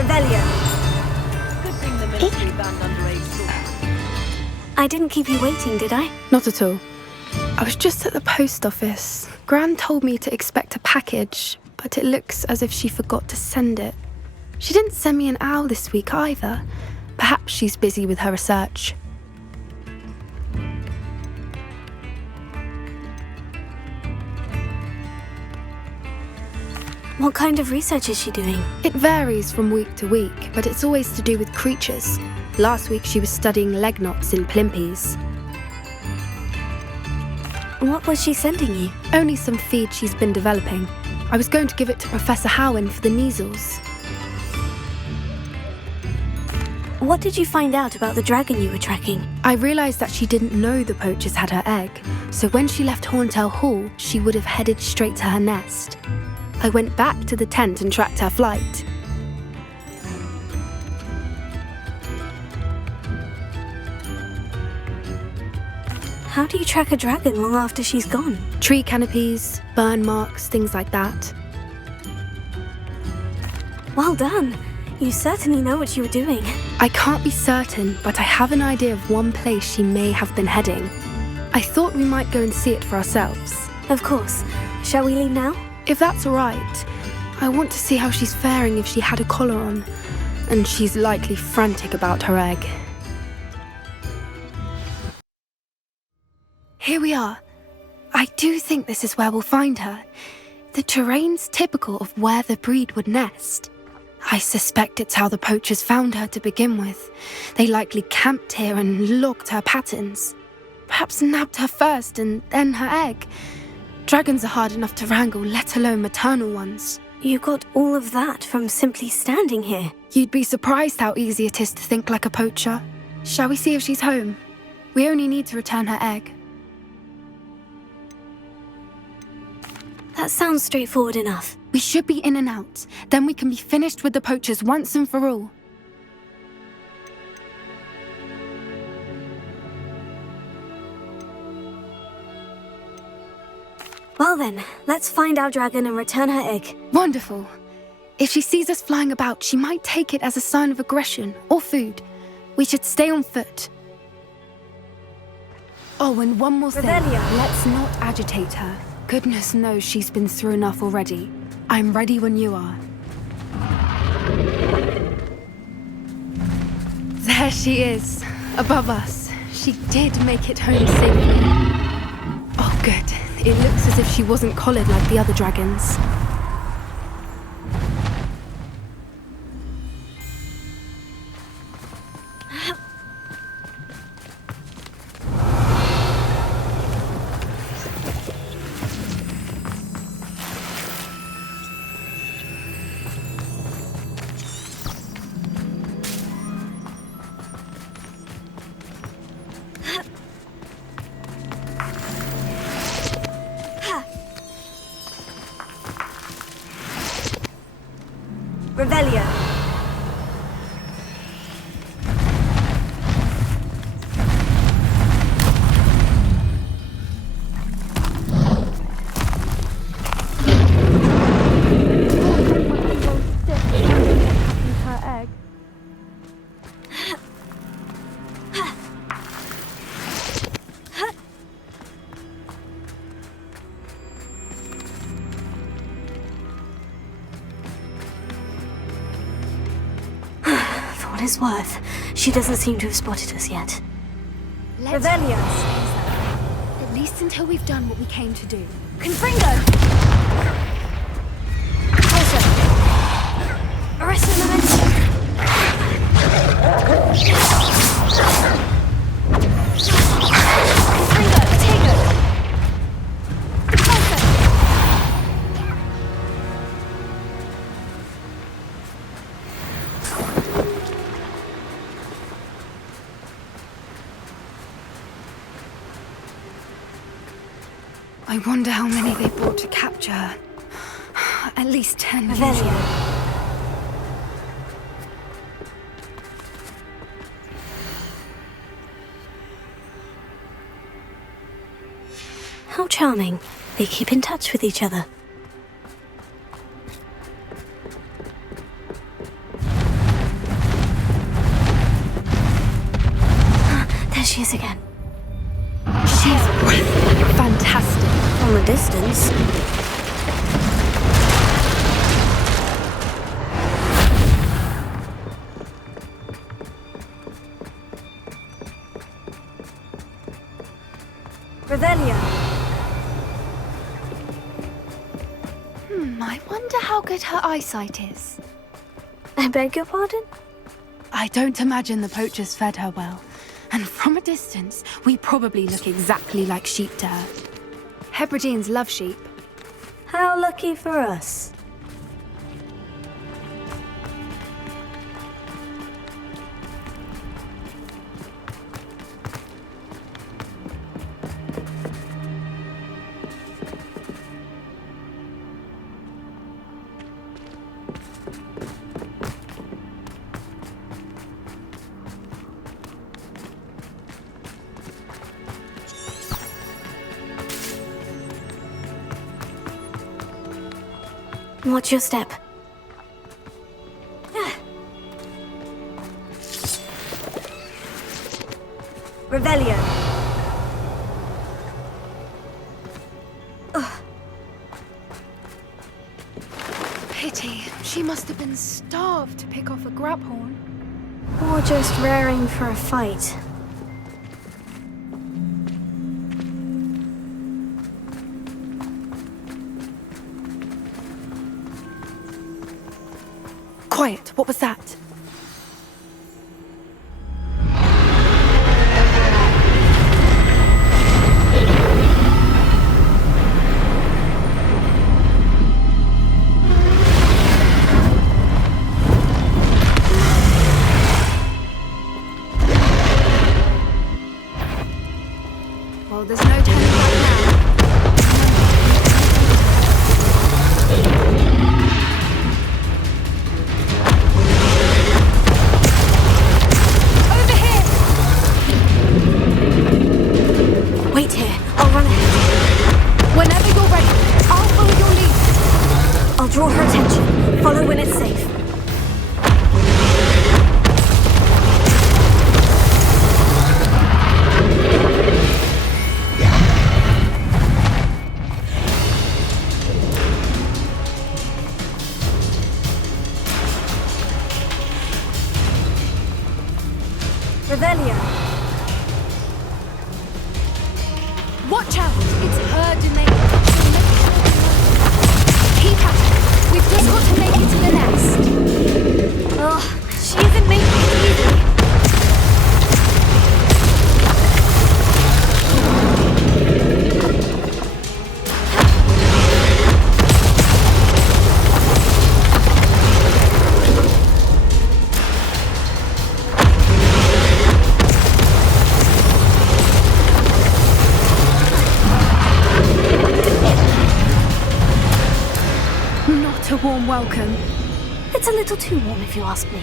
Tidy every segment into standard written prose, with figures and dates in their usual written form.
Revelio. Could bring the military band underage sort. I didn't keep you waiting, did I? Not at all. I was just at the post office. Gran told me to expect a package, but it looks as if she forgot to send it. She didn't send me an owl this week either. Perhaps she's busy with her research. What kind of research is she doing? It varies from week to week, but it's always to do with creatures. Last week she was studying leg knots in plimpies. What was she sending you? Only some feed she's been developing. I was going to give it to Professor Howen for the measles. What did you find out about the dragon you were tracking? I realised that she didn't know the poachers had her egg, so when she left Horntail Hall, she would have headed straight to her nest. I went back to the tent and tracked her flight. How do you track a dragon long after she's gone? Tree canopies, burn marks, things like that. Well done. You certainly know what you were doing. I can't be certain, but I have an idea of one place she may have been heading. I thought we might go and see it for ourselves. Of course. Shall we leave now? If that's all right. I want to see how she's faring if she had a collar on. And she's likely frantic about her egg. Here we are. I do think this is where we'll find her. The terrain's typical of where the breed would nest. I suspect it's how the poachers found her to begin with. They likely camped here and logged her patterns. Perhaps nabbed her first and then her egg. Dragons are hard enough to wrangle, let alone maternal ones. You got all of that from simply standing here. You'd be surprised how easy it is to think like a poacher. Shall we see if she's home? We only need to return her egg. That sounds straightforward enough. We should be in and out. Then we can be finished with the poachers once and for all. Well then, let's find our dragon and return her egg. Wonderful. If she sees us flying about, she might take it as a sign of aggression or food. We should stay on foot. Oh, and one more thing. Revelio. Let's not agitate her. Goodness knows she's been through enough already. I'm ready when you are. There she is, above us. She did make it home safely. Oh, good. It looks as if she wasn't collared like the other dragons. Revelio. For what it's worth, she doesn't seem to have spotted us yet. Revelio. At least until we've done what we came to do. Confringo! Closer! Arrest the momentum! Confringo, take it! Closer! I wonder how many they brought to capture her. At least 10 Revelio. usually. How charming. They keep in touch with each other. There she is again. She's fantastic. From a distance. Revelia. I wonder how good her eyesight is. I beg your pardon? I don't imagine the poachers fed her well. And from a distance, we probably look exactly like sheep to her. Hebrideans love sheep. How lucky for us. Watch your step. Revelio. Pity. She must have been starved to pick off a grabhorn. Or just raring for a fight. Quiet, what was that? Well, there's no turning back now. Wait here. I'll run ahead. Whenever you're ready, I'll follow your lead. I'll draw her attention. Follow when it's safe. Revelio. Watch out! It's her domain. She'll make sure we know. Keep at it. We've just got to make it to the nest. Oh, she isn't making it easy. Not a warm welcome. It's a little too warm if you ask me.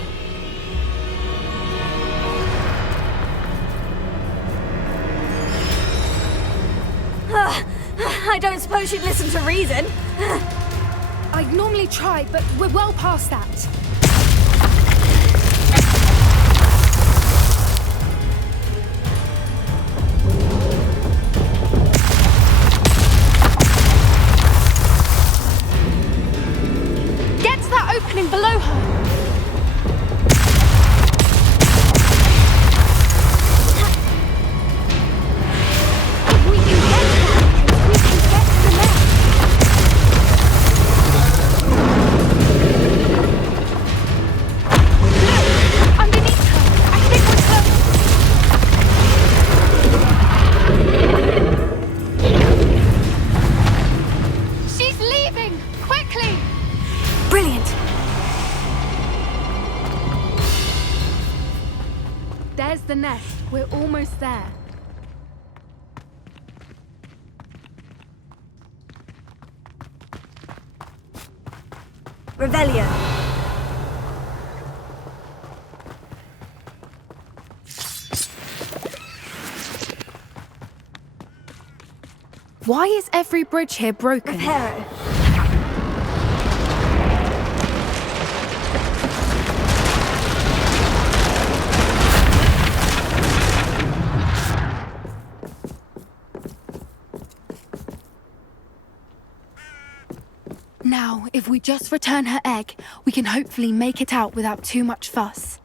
I don't suppose you'd listen to reason. I'd normally try, but we're well past that. Get to that opening below her. If we can get to that entrance, we can get to the nest. Look! Underneath her! I think we're close. She's leaving! Quickly! Brilliant. There's the nest. We're almost there. Revelio. Why is every bridge here broken? Reparo. If we just return her egg, we can hopefully make it out without too much fuss.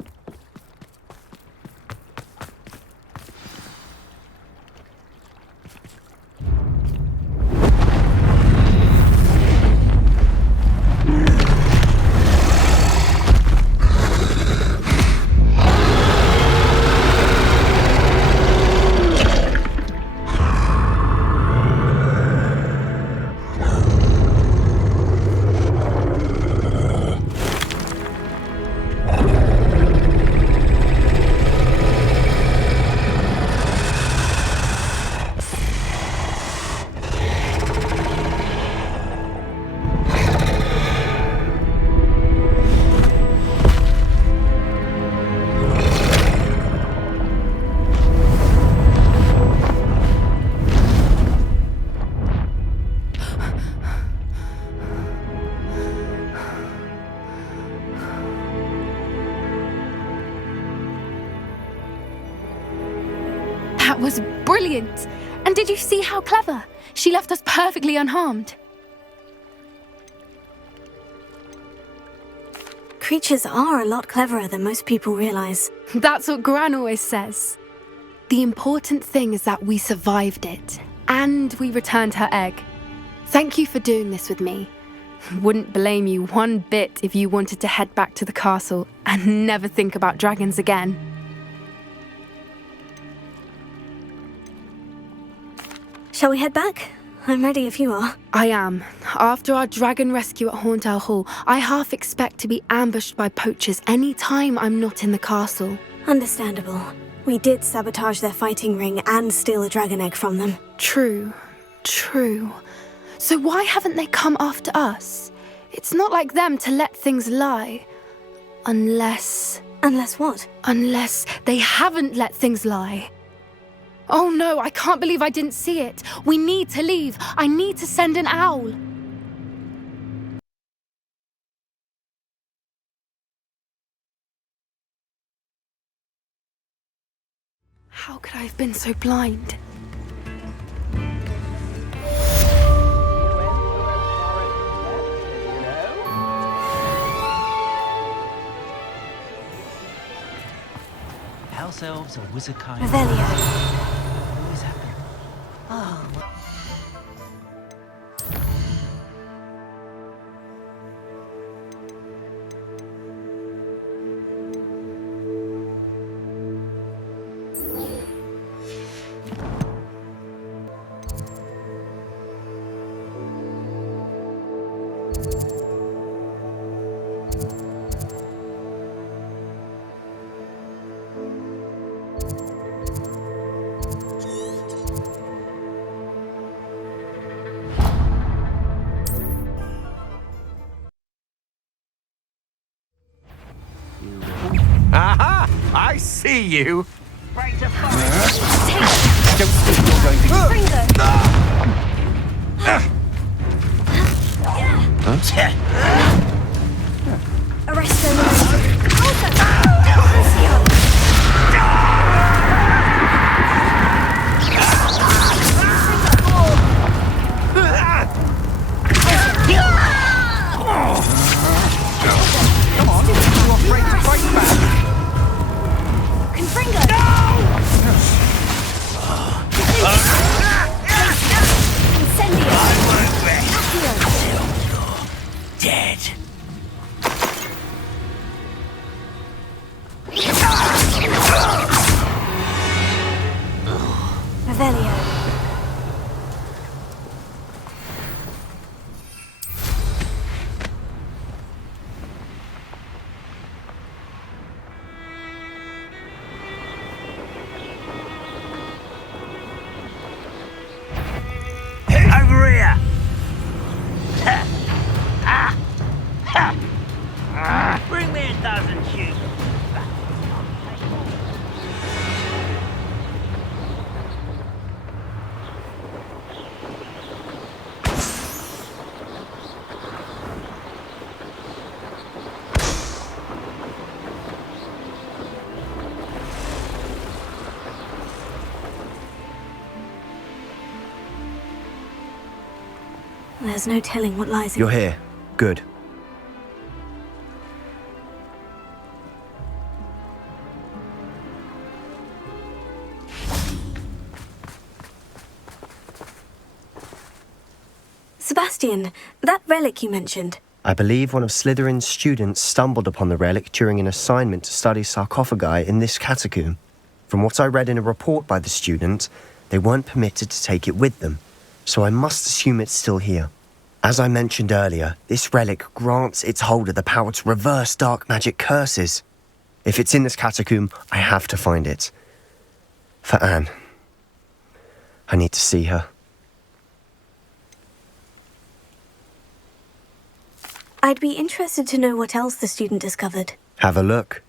That was brilliant! And did you see how clever? She left us perfectly unharmed. Creatures are a lot cleverer than most people realize. That's what Gran always says. The important thing is that we survived it, and we returned her egg. Thank you for doing this with me. Wouldn't blame you one bit if you wanted to head back to the castle and never think about dragons again. Shall we head back? I'm ready if you are. I am. After our dragon rescue at Hauntel Hall, I half expect to be ambushed by poachers any time I'm not in the castle. Understandable. We did sabotage their fighting ring and steal a dragon egg from them. True. So why haven't they come after us? It's not like them to let things lie. Unless what? Unless they haven't let things lie. Oh no, I can't believe I didn't see it. We need to leave. I need to send an owl. How could I have been so blind? House elves or wizard kind. Revelio. What is happening? Oh. Aha! I see you! Right to fire. Don't think you're going to... Come on, you're afraid to fight back. Dead. Revelio. Over here! Bring me a dozen shoes. There's no telling what lies in... You're here. Good. Sebastian, that relic you mentioned. I believe one of Slytherin's students stumbled upon the relic during an assignment to study sarcophagi in this catacomb. From what I read in a report by the student, they weren't permitted to take it with them, so I must assume it's still here. As I mentioned earlier, this relic grants its holder the power to reverse dark magic curses. If it's in this catacomb, I have to find it. For Anne. I need to see her. I'd be interested to know what else the student discovered. Have a look.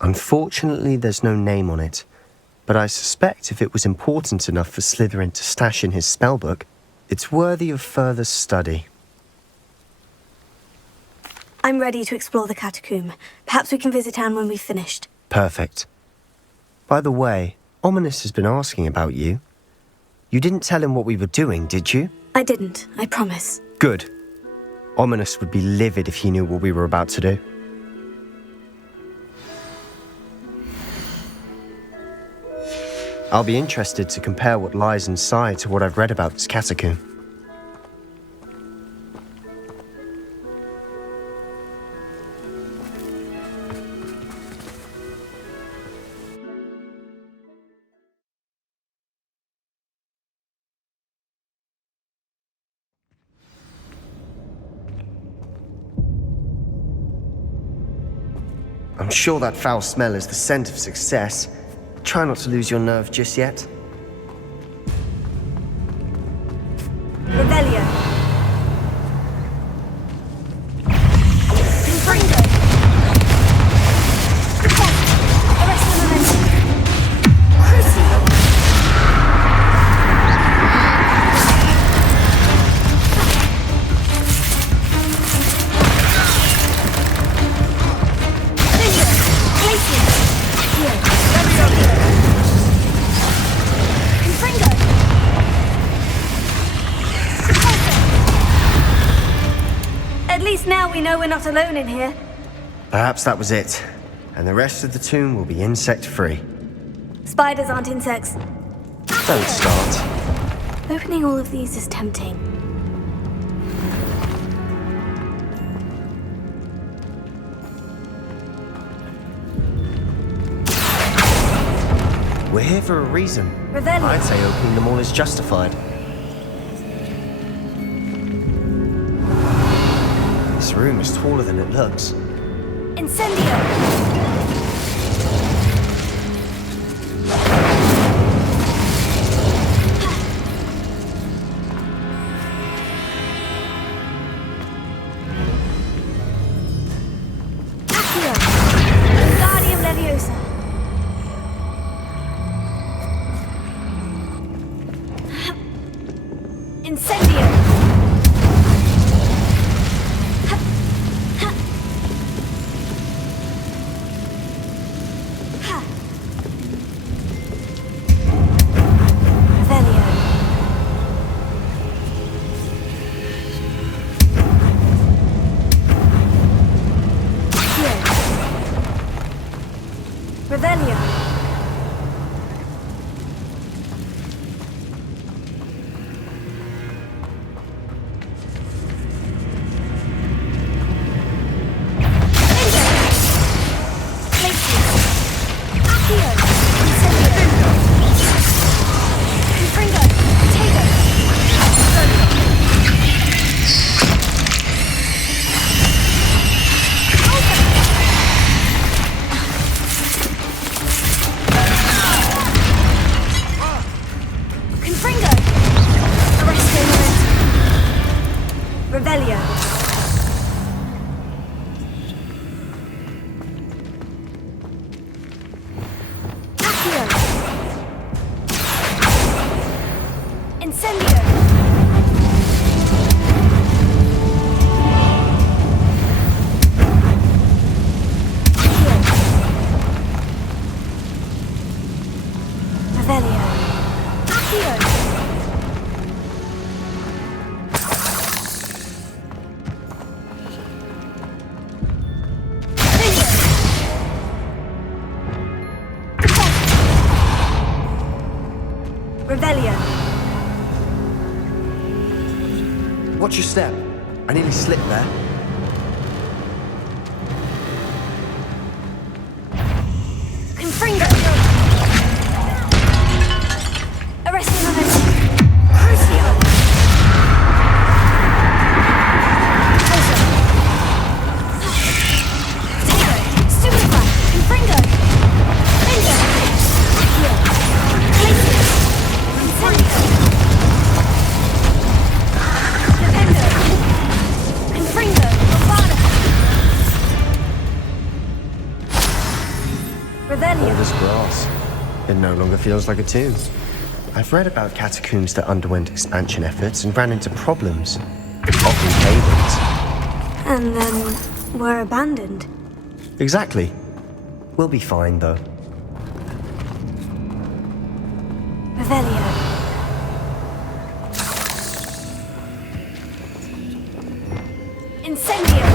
Unfortunately, there's no name on it, but I suspect if it was important enough for Slytherin to stash in his spellbook, it's worthy of further study. I'm ready to explore the catacomb. Perhaps we can visit Anne when we've finished. Perfect. By the way, Ominous has been asking about you. You didn't tell him what we were doing, did you? I didn't, I promise. Good. Ominous would be livid if he knew what we were about to do. I'll be interested to compare what lies inside to what I've read about this catacomb. I'm sure that foul smell is the scent of success. Try not to lose your nerve just yet. Revelio. Now we know we're not alone in here. Perhaps that was it. And the rest of the tomb will be insect-free. Spiders aren't insects. Don't start. Opening all of these is tempting. We're here for a reason. Revelio. I'd say opening them all is justified. This room is taller than it looks. Incendio! Accio! Wingardium Leviosa! Incendio! Revelio. Watch your step. I nearly slipped there. Confringo. Arresting momentum. Crucio. Potato. Stupefy. Confringo. Finger. Accio. Glacius. Incendio. Defendo. Confringo. Bravado. Revelio. All this grass. It no longer feels like a tomb. I've read about catacombs that underwent expansion efforts and ran into problems. Often cave-ins. And then were abandoned. Exactly. We'll be fine, though. Revelio. Incendio.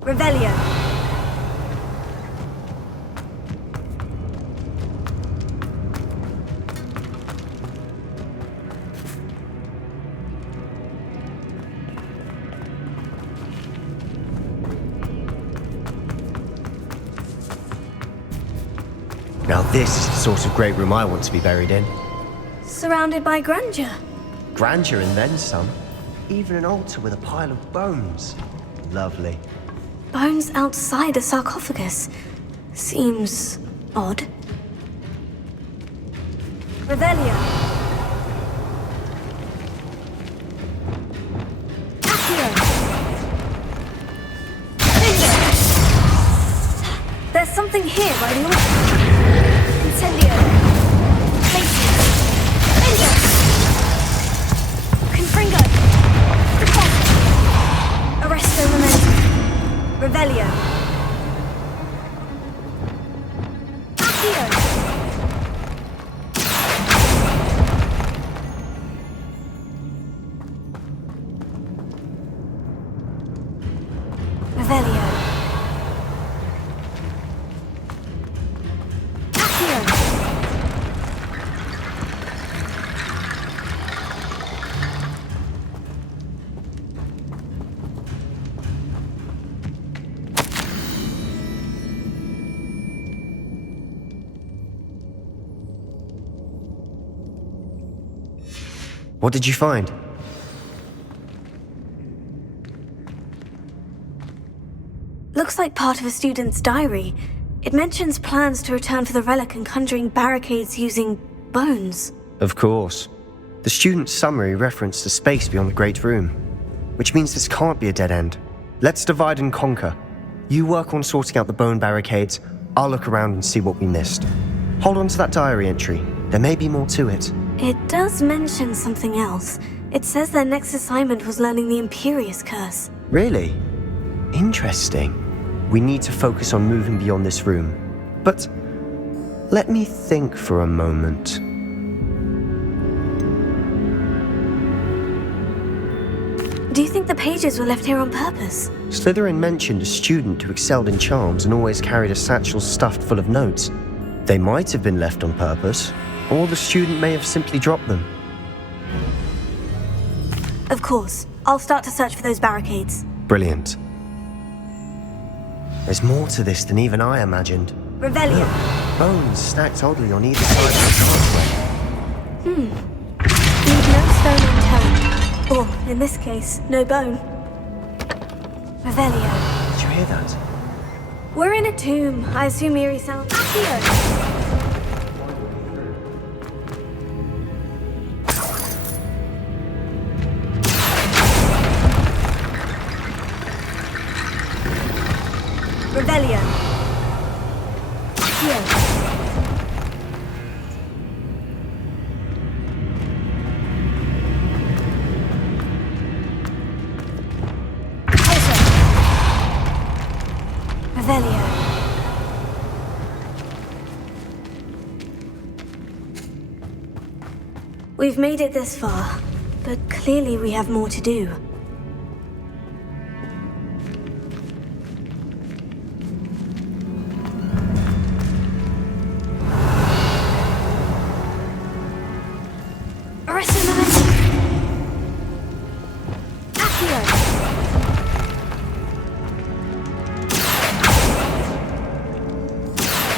Revelio. Now this is the sort of great room I want to be buried in. Surrounded by grandeur. Grandeur and then some. Even an altar with a pile of bones. Lovely. Bones outside a sarcophagus. Seems odd. Revelio. Accio. Finger. There's something here by the altar. Incendio. Glacius. Finger. Confringo. Arresto momentum. Revelio. Accio. Revelio. Accio. What did you find? Looks like part of a student's diary. It mentions plans to return for the relic and conjuring barricades using bones. Of course. The student's summary referenced the space beyond the Great Room, which means this can't be a dead end. Let's divide and conquer. You work on sorting out the bone barricades, I'll look around and see what we missed. Hold on to that diary entry. There may be more to it. It does mention something else. It says their next assignment was learning the Imperious Curse. Really? Interesting. We need to focus on moving beyond this room. But let me think for a moment. Do you think the pages were left here on purpose? Slytherin mentioned a student who excelled in charms and always carried a satchel stuffed full of notes. They might have been left on purpose, or the student may have simply dropped them. Of course. I'll start to search for those barricades. Brilliant. There's more to this than even I imagined. Revelio. Bones stacked oddly on either side of the pathway. Leave no stone unturned. Or, in this case, no bone. Revelio. Did you hear that? We're in a tomb. I assume eerie sounds. Accio. Revelio. Accio. Revelio. We've made it this far, but clearly we have more to do. Arrested momentum! Accio!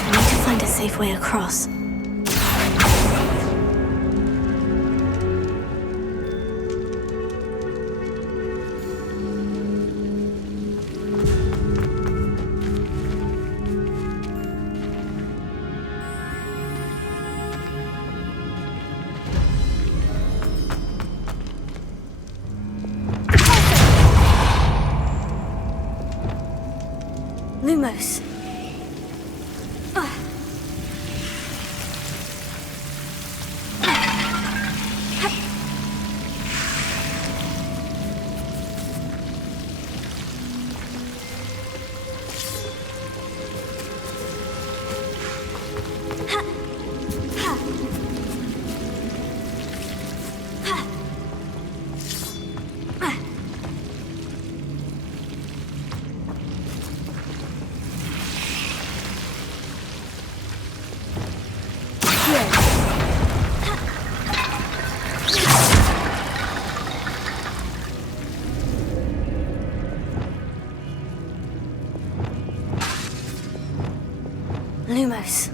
I need to find a safe way across. Lumos. Lumos.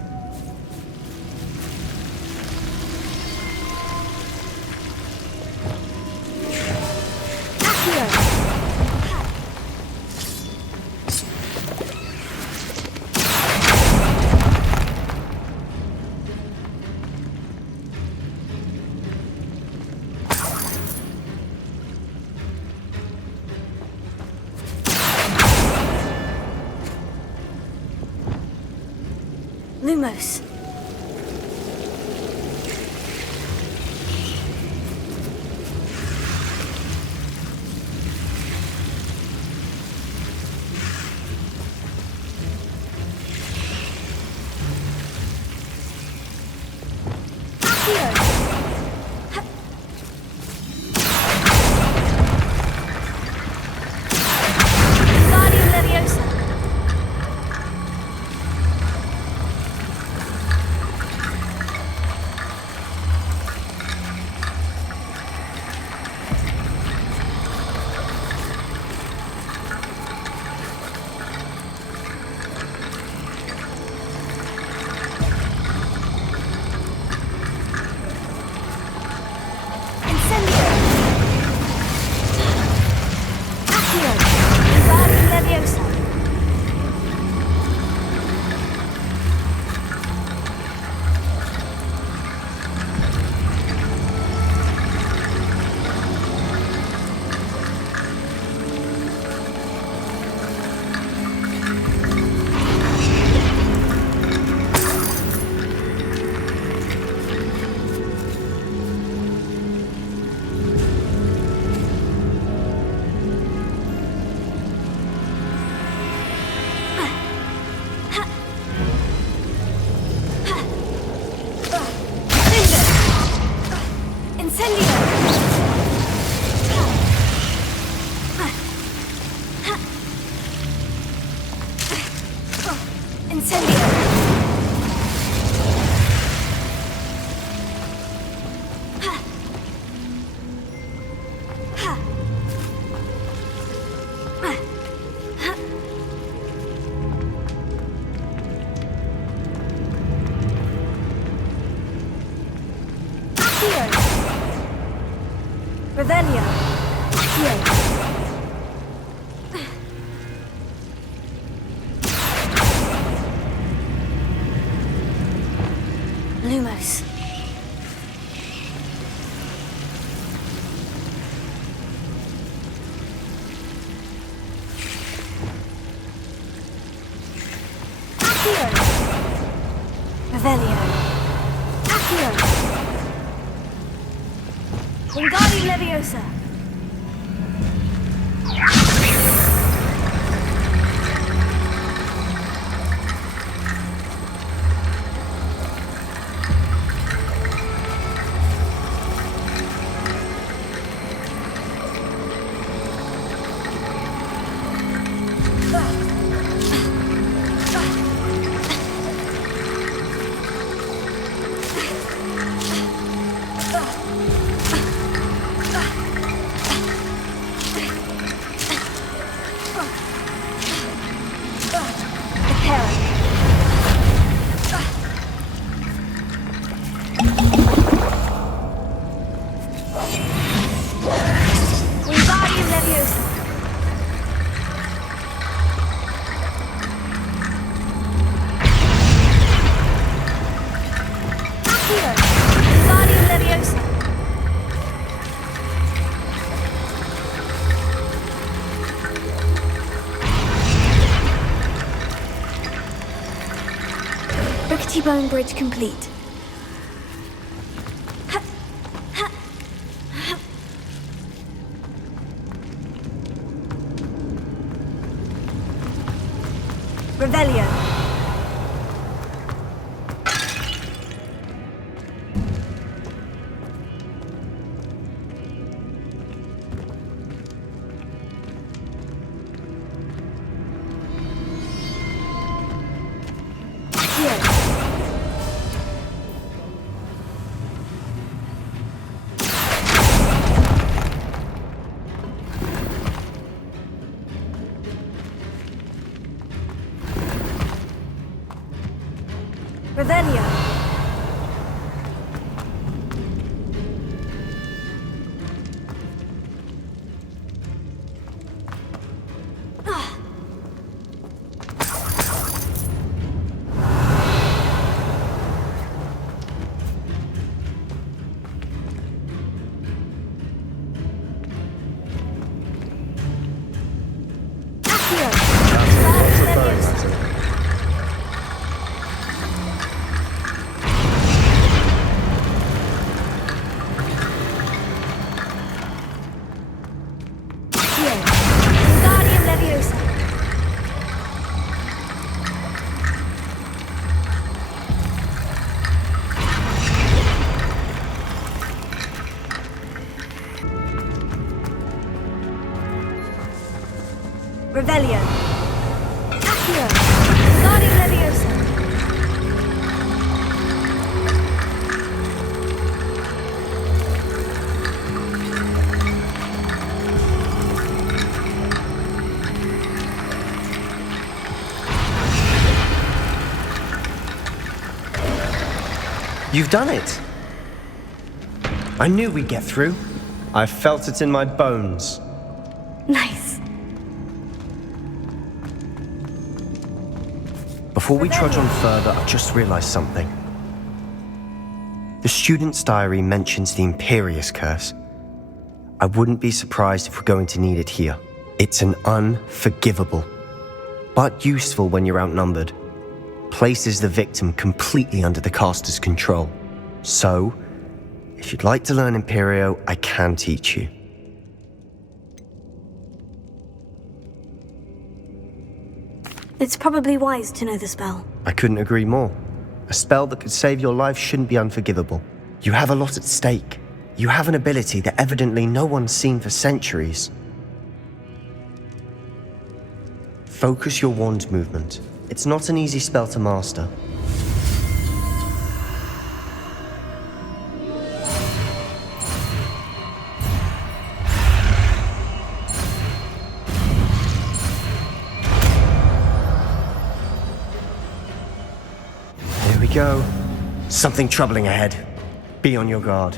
Lumos. Revelio. Lumos. Accio. Revelio. Accio. Wingardium Leviosa. Wingardium Leviosa. Accio. Wingardium Leviosa. Rickety Bone Bridge complete. Revelio. Revelio. Wingardium Leviosa. Revelio. Accio. Wingardium Leviosa. You've done it! I knew we'd get through. I felt it in my bones. Nice. Before we trudge on further, I've just realized something. The student's diary mentions the Imperious Curse. I wouldn't be surprised if we're going to need it here. It's an unforgivable, but useful when you're outnumbered. Places the victim completely under the caster's control. So, if you'd like to learn Imperio, I can teach you. It's probably wise to know the spell. I couldn't agree more. A spell that could save your life shouldn't be unforgivable. You have a lot at stake. You have an ability that evidently no one's seen for centuries. Focus your wand movement. It's not an easy spell to master. Here we go. Something troubling ahead. Be on your guard.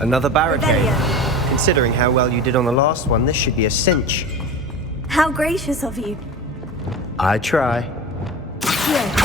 Another barricade. Considering how well you did on the last one, this should be a cinch. How gracious of you. I try. Here.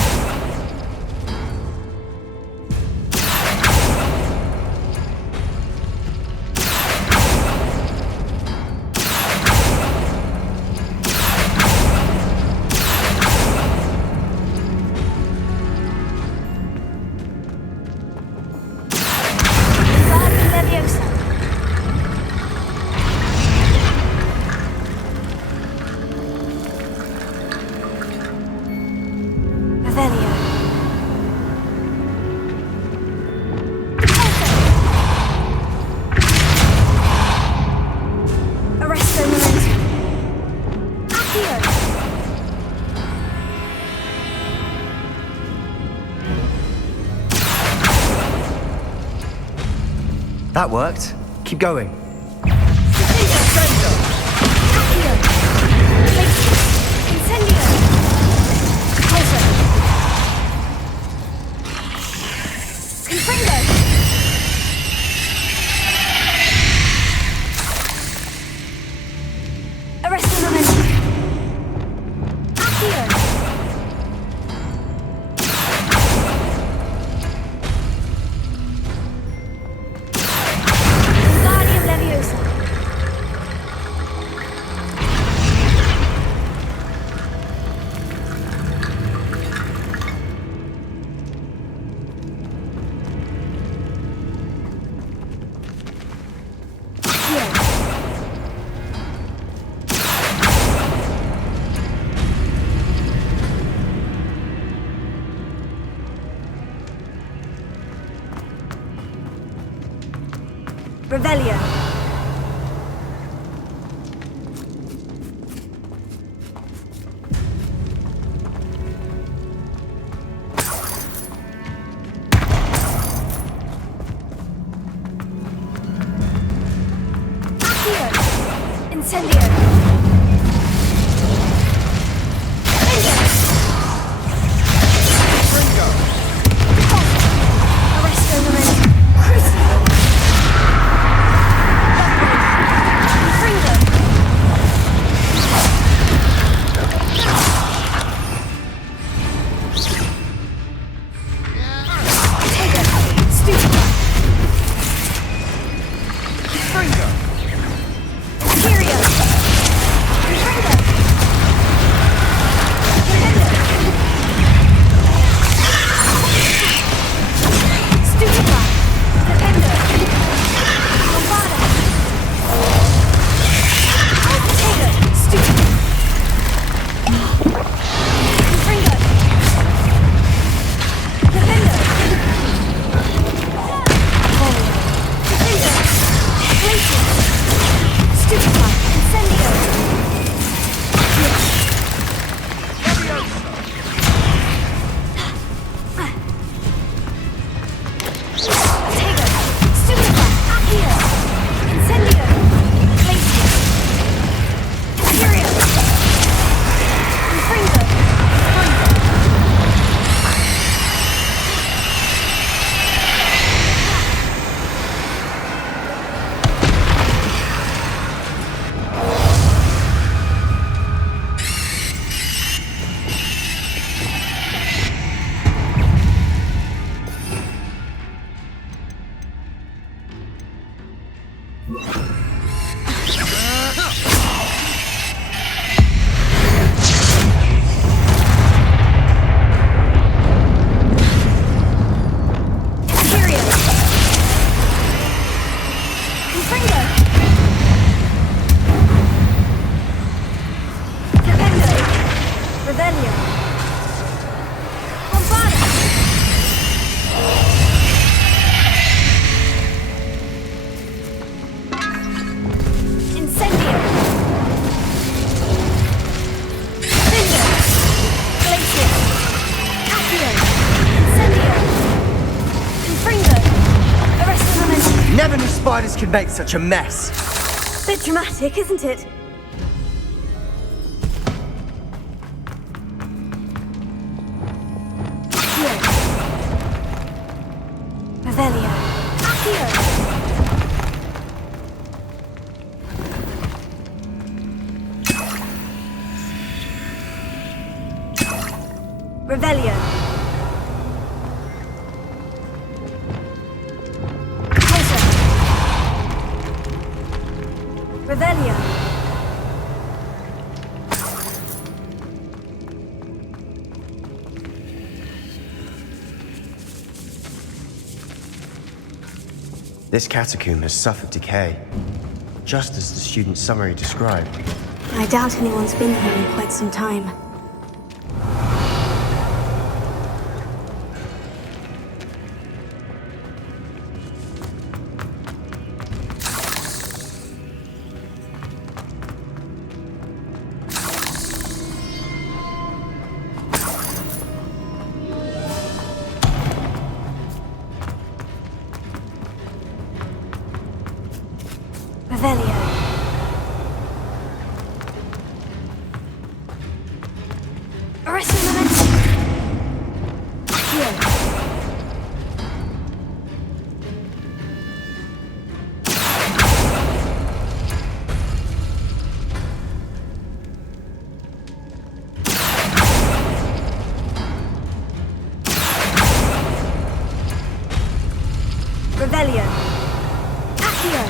That worked. Keep going. Revelio. Incendio. Arresto momentum. Crucible. Never knew spiders could make such a mess. Bit dramatic, isn't it? Revelio. Accio. Revelio. Closer. Revelio. This catacomb has suffered decay, just as the student's summary described. I doubt anyone's been here in quite some time. Revelio. Arrest the momentum. Here. Revelio. Accio.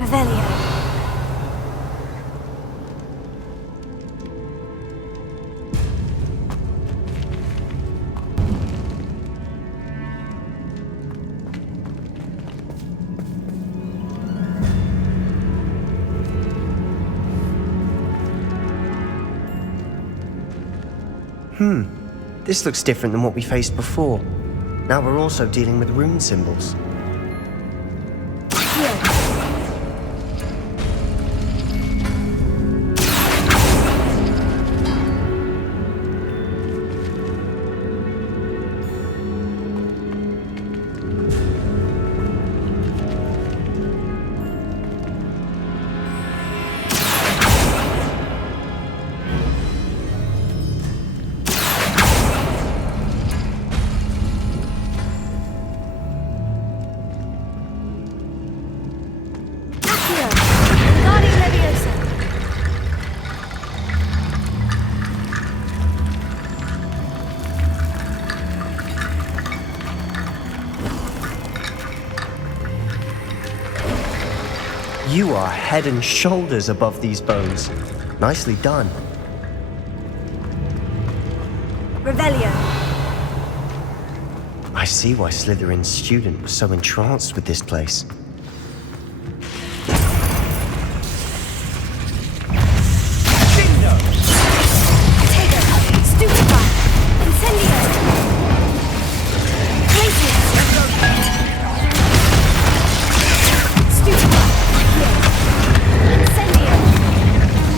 Revelio. This looks different than what we faced before. Now we're also dealing with rune symbols. Here. Accio. Wingardium Leviosa. You are head and shoulders above these bones. Nicely done. Revelio. I see why Slytherin's student was so entranced with this place. Potato. Stupefy. Incendio. Glacius. Stupefy. Here. Incendio.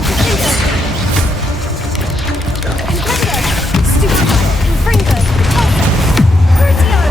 Potato. Comprendo. Stupefy. Confringo. Repulsor. Crucio.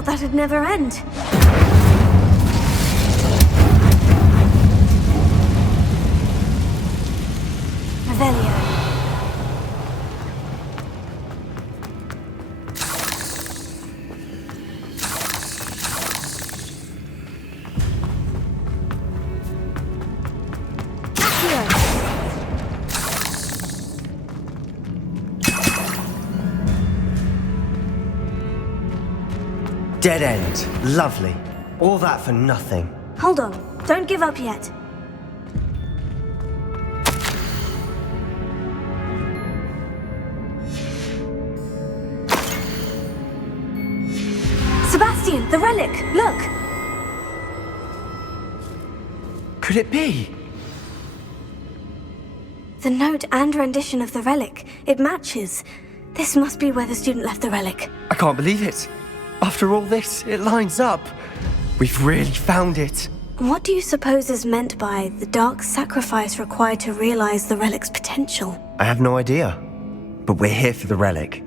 thought that'd never end. Revelio. Dead end. Lovely. All that for nothing. Hold on. Don't give up yet. Sebastian, the relic! Look! Could it be? The note and rendition of the relic. It matches. This must be where the student left the relic. I can't believe it. After all this, it lines up. We've really found it. What do you suppose is meant by the dark sacrifice required to realize the relic's potential? I have no idea. But we're here for the relic.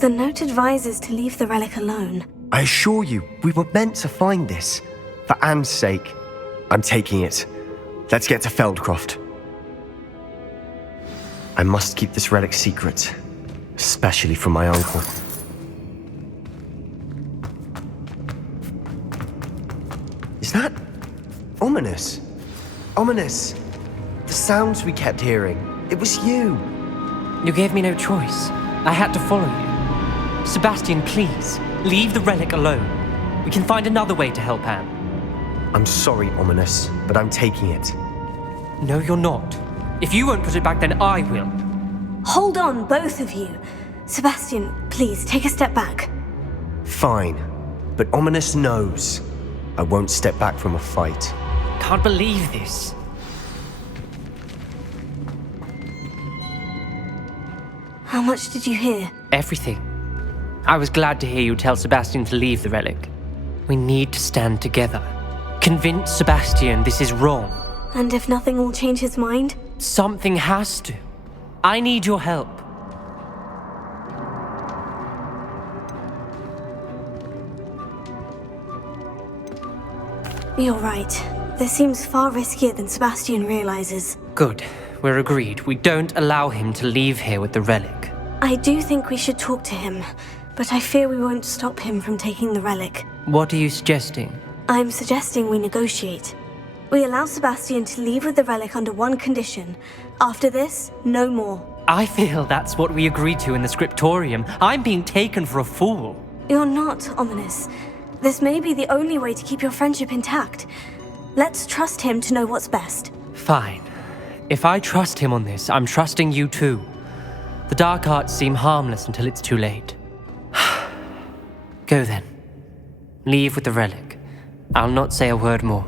The note advises to leave the relic alone. I assure you, we were meant to find this. For Anne's sake. I'm taking it. Let's get to Feldcroft. I must keep this relic secret. Especially from my uncle. Is that... ominous? Ominous! The sounds we kept hearing. It was you. You gave me no choice. I had to follow you. Sebastian, please, leave the relic alone. We can find another way to help Anne. I'm sorry, Ominous, but I'm taking it. No, you're not. If you won't put it back, then I will. Hold on, both of you. Sebastian, please, take a step back. Fine. But Ominous knows. I won't step back from a fight. Can't believe this. How much did you hear? Everything. I was glad to hear you tell Sebastian to leave the relic. We need to stand together. Convince Sebastian this is wrong. And if nothing will change his mind? Something has to. I need your help. You're right. This seems far riskier than Sebastian realizes. Good. We're agreed. We don't allow him to leave here with the relic. I do think we should talk to him, but I fear we won't stop him from taking the relic. What are you suggesting? I'm suggesting we negotiate. We allow Sebastian to leave with the relic under one condition. After this, no more. I feel that's what we agreed to in the scriptorium. I'm being taken for a fool. You're not, Ominous. This may be the only way to keep your friendship intact. Let's trust him to know what's best. Fine. If I trust him on this, I'm trusting you too. The dark arts seem harmless until it's too late. Go then. Leave with the relic. I'll not say a word more.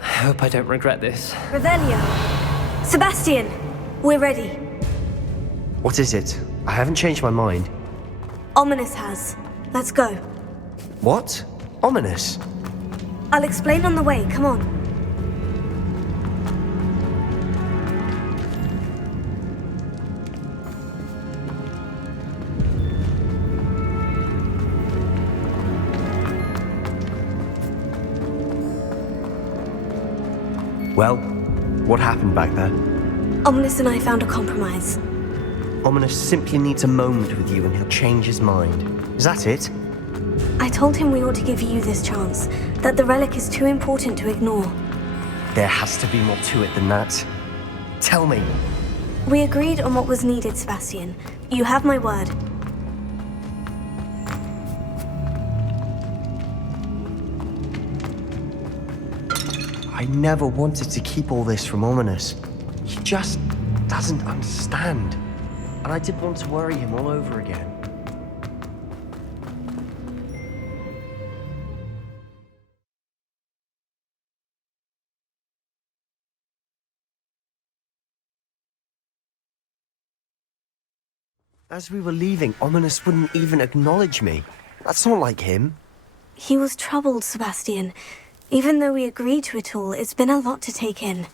I hope I don't regret this. Revelio. Sebastian, we're ready. What is it? I haven't changed my mind. Ominous has. Let's go. What? Ominous? I'll explain on the way, come on. Well, what happened back there? Ominous and I found a compromise. Ominous simply needs a moment with you and he'll change his mind. Is that it? I told him we ought to give you this chance, that the relic is too important to ignore. There has to be more to it than that. Tell me. We agreed on what was needed, Sebastian. You have my word. I never wanted to keep all this from Ominous. He just doesn't understand. And I didn't want to worry him all over again. As we were leaving, Ominous wouldn't even acknowledge me. That's not like him. He was troubled, Sebastian. Even though we agreed to it all, it's been a lot to take in.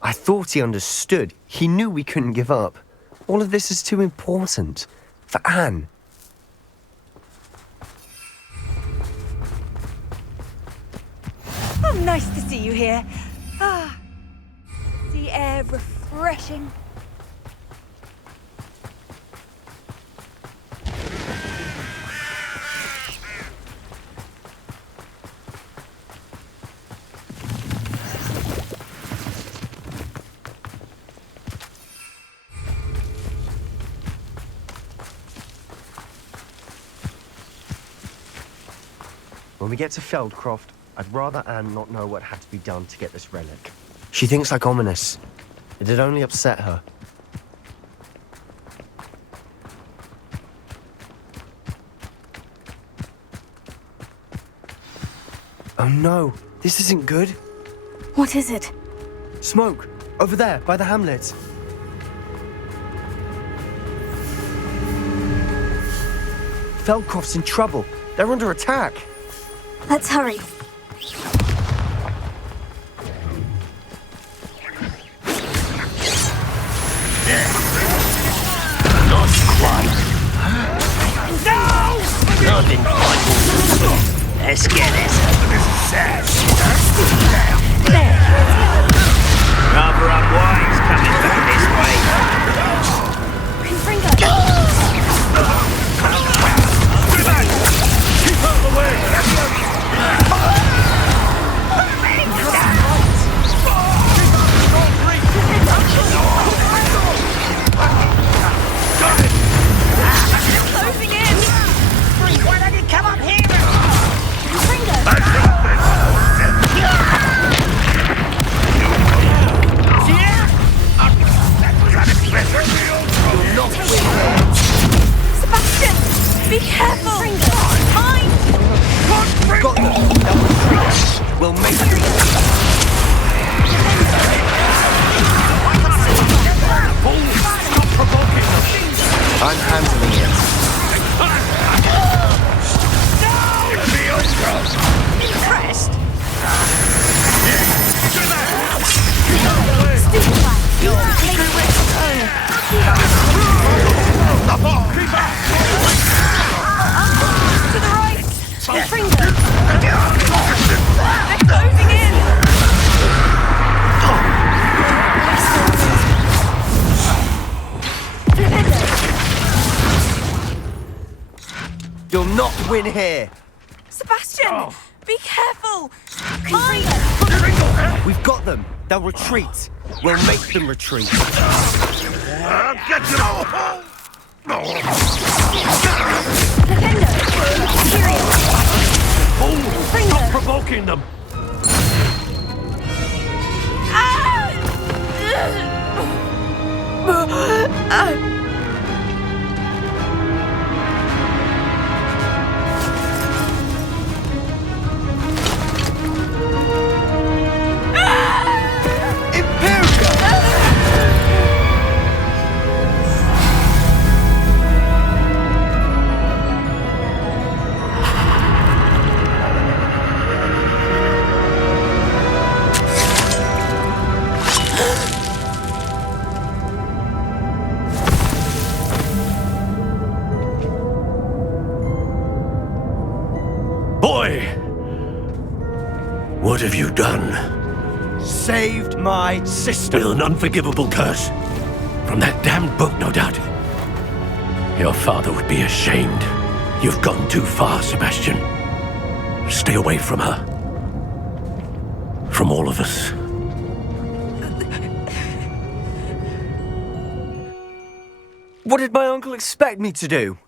I thought he understood. He knew we couldn't give up. All of this is too important. For Anne. Oh, nice to see you here. Ah, the air refreshing. When we get to Feldcroft, I'd rather Anne not know what had to be done to get this relic. She thinks like ominous. It'd only upset her. Oh no, this isn't good. What is it? Smoke! Over there, by the hamlet. Feldcroft's in trouble. They're under attack. Let's hurry. Not quite. No! Nothing quite. Let's get this. This is sad. Rather unwise coming back this way. Keep out of the way! Closing in! Why don't you come up here? Sebastian! Be careful! Mine! Got them. They'll retreat. We'll make it. Stop provoking them! I'm handling it. Impressed? To the right! They're closing in! You'll not win here. Sebastian! Be careful! Mine! We've got them. They'll retreat. We'll make them retreat. Get you all! Stop provoking them! Boy! What have you done? Saved my sister. With an unforgivable curse. From that damned book, no doubt. Your father would be ashamed. You've gone too far, Sebastian. Stay away from her. From all of us. What did my uncle expect me to do?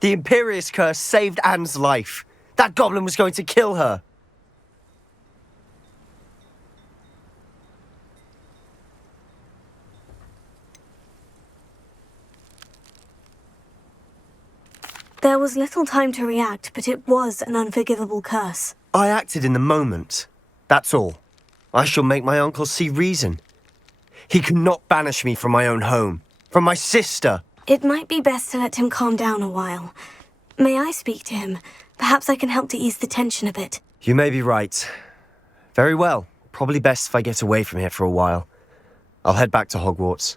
The Imperious curse saved Anne's life. That goblin was going to kill her. There was little time to react, but it was an unforgivable curse. I acted in the moment. That's all. I shall make my uncle see reason. He cannot banish me from my own home, from my sister. It might be best to let him calm down a while. May I speak to him? Perhaps I can help to ease the tension a bit. You may be right. Very well. Probably best if I get away from here for a while. I'll head back to Hogwarts.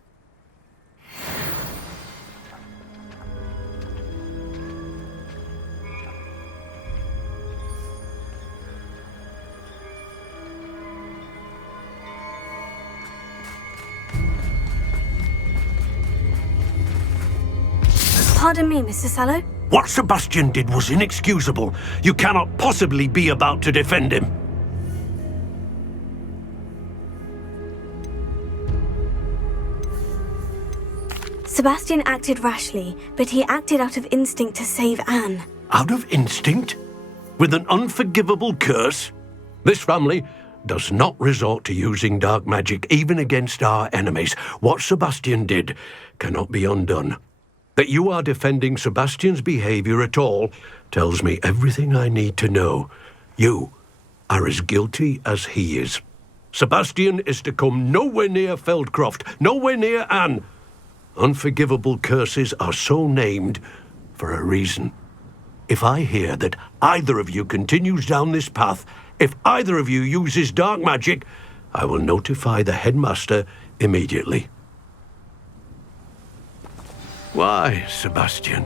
Pardon me, Mr. Sallow. What Sebastian did was inexcusable. You cannot possibly be about to defend him. Sebastian acted rashly, but he acted out of instinct to save Anne. Out of instinct? With an unforgivable curse? This family does not resort to using dark magic even against our enemies. What Sebastian did cannot be undone. That you are defending Sebastian's behavior at all tells me everything I need to know. You are as guilty as he is. Sebastian is to come nowhere near Feldcroft, nowhere near Anne. Unforgivable curses are so named for a reason. If I hear that either of you continues down this path, if either of you uses dark magic, I will notify the headmaster immediately. Why, Sebastian?